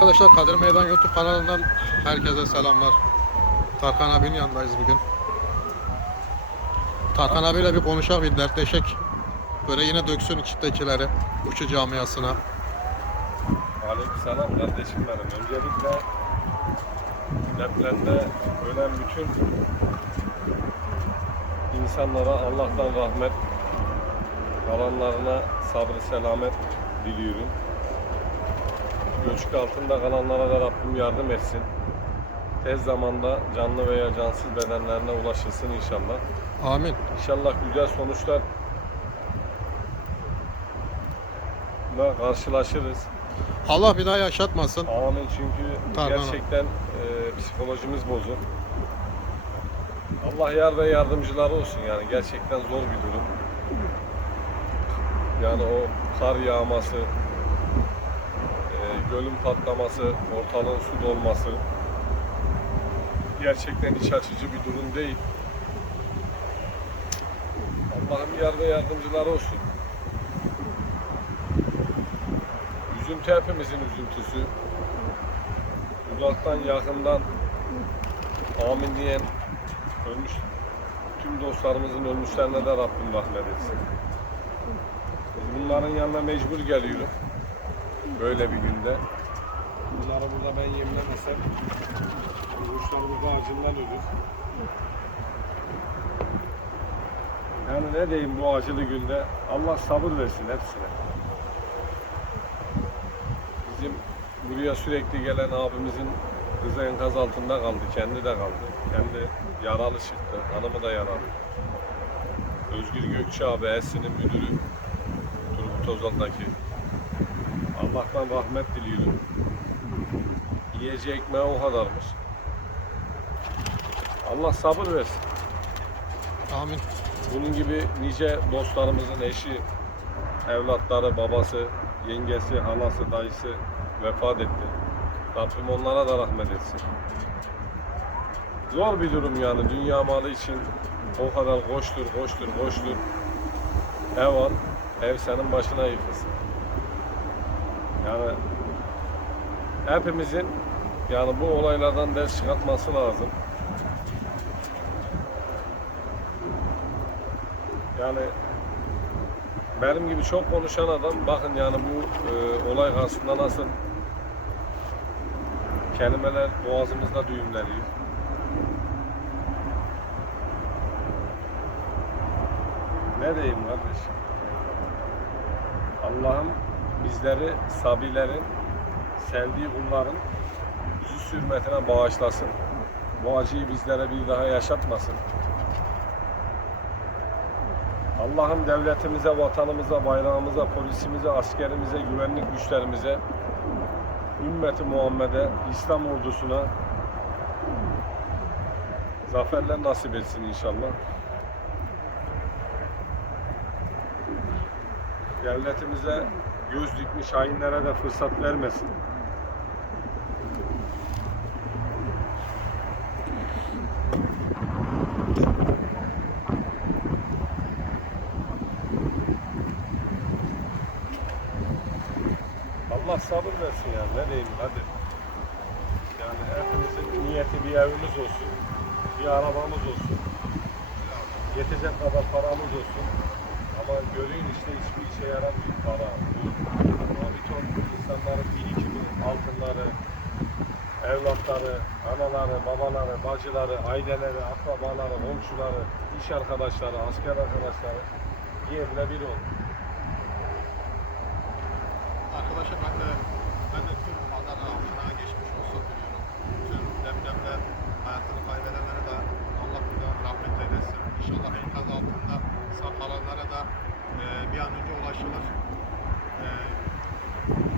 Arkadaşlar Kadir Meydan YouTube kanalından herkese selamlar. Tarkan abinin yanındayız bugün. Tarkan abiyle bir konuşalım, bir dertleşek. Böyle yine döksün içindekileri, uçu camiasına. Aleykümselam kardeşim benim. Öncelikle depremde ölen bütün insanlara Allah'tan rahmet, kalanlarına sabrı selamet diliyorum. Göçük altında kalanlara da Rabbim yardım etsin. Tez zamanda canlı veya cansız bedenlerine ulaşılsın inşallah. Amin. İnşallah güzel sonuçlar karşılaşırız. Allah bir daha yaşatmasın. Amin çünkü Tamam. gerçekten e, psikolojimiz bozuk. Allah yar ve yardımcıları olsun yani gerçekten zor bir durum. Yani o kar yağması, gölün patlaması, ortalığın su dolması gerçekten iç açıcı bir durum değil. Allah'ım yar ve yardımcıları olsun. Üzüntü hepimizin üzüntüsü. Uzaktan yakından amin diyen ölmüş tüm dostlarımızın ölmüşlerine de Rabbim rahmet etsin. Bunların yanına mecbur geliyoruz. Böyle bir günde. Bunları burada ben yemlemesem kuşlarımız da acından ölür. Yani ne diyeyim bu acılı günde Allah sabır versin hepsine. Bizim buraya sürekli gelen abimizin kızı enkaz altında kaldı. Kendi de kaldı. Kendi yaralı çıktı. Hanımı da yaralı. Özgür Gökçe abi Esin'in müdürü. Turgut Ozan'daki. Allah'tan rahmet diliyorum. Yiyeceği ekmeği o kadarmış. Allah sabır versin. Amin. Bunun gibi nice dostlarımızın eşi, evlatları, babası, yengesi, halası, dayısı vefat etti. Rabbim onlara da rahmet etsin. Zor bir durum yani dünya malı için o kadar koştur, koştur, koştur. Ev al, ev senin başına yıkılsın. Yani hepimizin yani bu olaylardan ders çıkartması lazım. Yani benim gibi çok konuşan adam bakın yani bu e, olay karşısında nasıl kelimeler boğazımızda düğümleniyor. Ne diyeyim kardeşim? Allah'ım bizleri sabilerin, sevdiği kulların yüzü sürmetine bağışlasın. Bu acıyı bizlere bir daha yaşatmasın. Allah'ım devletimize, vatanımıza, bayrağımıza, polisimize, askerimize, güvenlik güçlerimize, ümmeti Muhammed'e, İslam ordusuna zaferler nasip etsin inşallah. Devletimize göz dikmiş hainlere de fırsat vermesin. Allah sabır versin yani ne diyeyim hadi. Yani hepimizin niyeti bir evimiz olsun, bir arabamız olsun, yetecek kadar paramız olsun. Ama görün işte hiçbir işe yaramıyor para, bir ton insanların birikimi, altınları, evlatları, anaları, babaları, bacıları, aileleri, akrabaları, komşuları, iş arkadaşları, asker arkadaşları yerine bir oldu. Arkadaşlar ben de, ben de tüm Adana halkına geçmiş olsun diliyorum. Tüm depremde hayatını kaybedenlere de Allah bir daha rahmet eylesin. İnşallah enkaz kalanlara da e, bir an önce ulaşılır. E,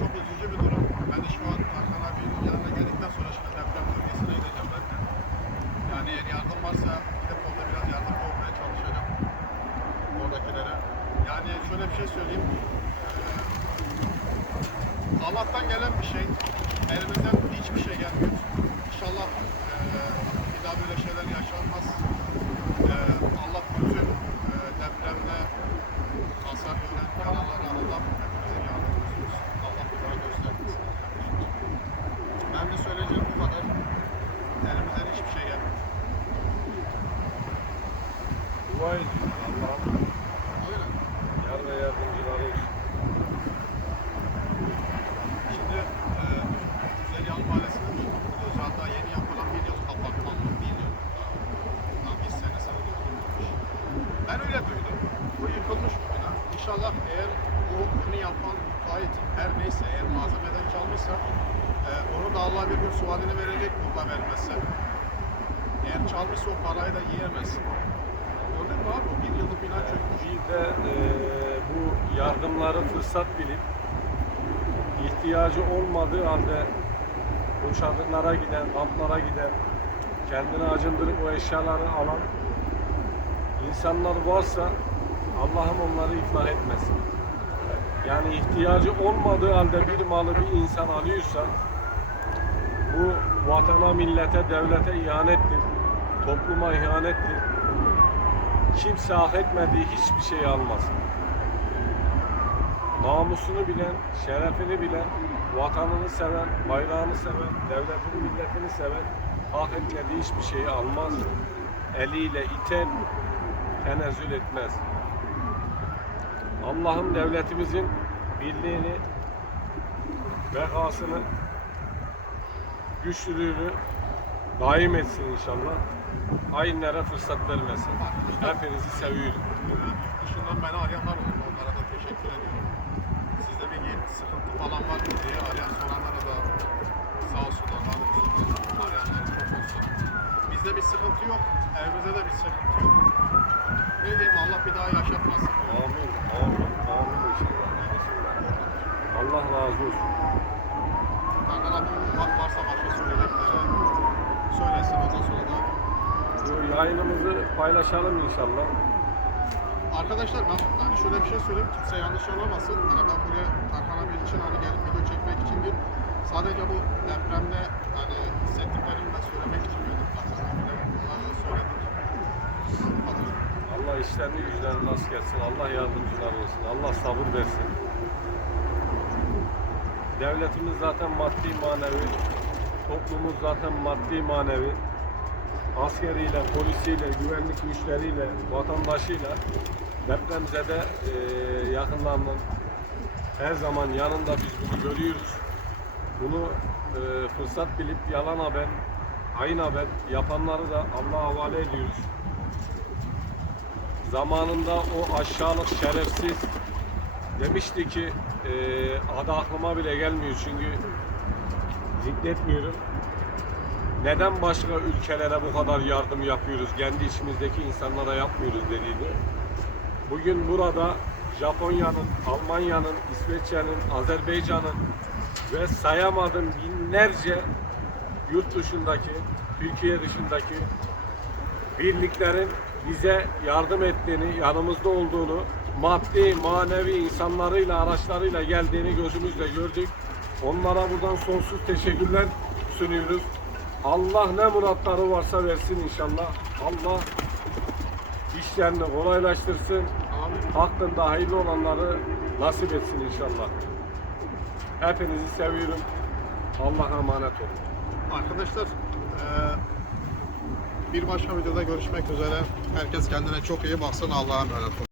çok üzücü bir durum. Ben de şu an Tarkan abinin yanına geldikten sonra şimdi deprem bölgesine gideceğim ben de. Yani eğer yardım varsa gidip orada biraz yardımcı olmaya çalışacağım. Oradakilere. Yani şöyle bir şey söyleyeyim. E, Allah da da yiyemezsin. Gördün mü abi? Bir yıllık bina çökmüş. Bir de e, bu yardımları fırsat bilip ihtiyacı olmadığı halde o çadırlara giden, kamplara giden, kendini acındırıp o eşyaları alan insanlar varsa Allah'ım onları iflah etmesin. Yani ihtiyacı olmadığı halde bir malı bir insan alıyorsa bu vatana, millete, devlete ihanettir. Topluma ihanettir. Kimse hak etmediği hiçbir şey almasın. Namusunu bilen, şerefini bilen, vatanını seven, bayrağını seven, devletini, milletini seven hak etmediği hiçbir şeyi almaz. Eliyle iten tenezzül etmez. Allah'ım devletimizin birliğini, bekasını, güçlülüğünü daim etsin inşallah. Hainlere fırsat vermesin. Hepinizi seviyorum. Yurt dışından beni arayanlar oldu. Onlara da teşekkür ediyorum. Sizde bir sıkıntı falan var mı diye arayan soranlara da sağ olsunlar. var olsunlar. Arayanlar çok olsun. Bizde bir sıkıntı yok. Evimizde de bir sıkıntı yok. Ne diyeyim Allah bir daha yaşatmasın. Amin, amin, amin. Allah razı olsun. Hakan abi var, varsa başka söyleyecekleri söylesin. Ondan sonra da Bu yayınımızı paylaşalım inşallah. Arkadaşlar ben hani şöyle bir şey söyleyeyim kimse yanlış anlamasın. Hani ben buraya Tarkan abi için hani gelip video çekmek için değil. Sadece bu depremde hani hissettiklerimi ben söylemek için geldim. Abiyle bunları da söyledik. Allah işlerini güçlerini nasıl gelsin. Allah yardımcılar olsun. Allah sabır versin. Devletimiz zaten maddi manevi. Toplumumuz zaten maddi manevi. Askeriyle, polisiyle, güvenlik güçleriyle, vatandaşıyla depremzede e, yakınlarının her zaman yanında biz bunu görüyoruz. Bunu e, fırsat bilip yalan haber, hain haber yapanları da Allah'a havale ediyoruz zamanında o aşağılık şerefsiz demişti ki e, adı aklıma bile gelmiyor çünkü zikretmiyorum. Neden başka ülkelere bu kadar yardım yapıyoruz, kendi içimizdeki insanlara yapmıyoruz dediydi. Bugün burada Japonya'nın, Almanya'nın, İsveç'in, Azerbaycan'ın ve sayamadığım binlerce yurt dışındaki, Türkiye dışındaki birliklerin bize yardım ettiğini, yanımızda olduğunu, maddi, manevi insanlarıyla, araçlarıyla geldiğini gözümüzle gördük. Onlara buradan sonsuz teşekkürler sunuyoruz. Allah ne muratları varsa versin inşallah. Allah işlerini kolaylaştırsın. Amin. Hakkında hayırlı olanları nasip etsin inşallah. Hepinizi seviyorum. Allah'a emanet olun. Arkadaşlar eee, bir başka videoda görüşmek üzere. Herkes kendine çok iyi baksın. Allah'a emanet olun.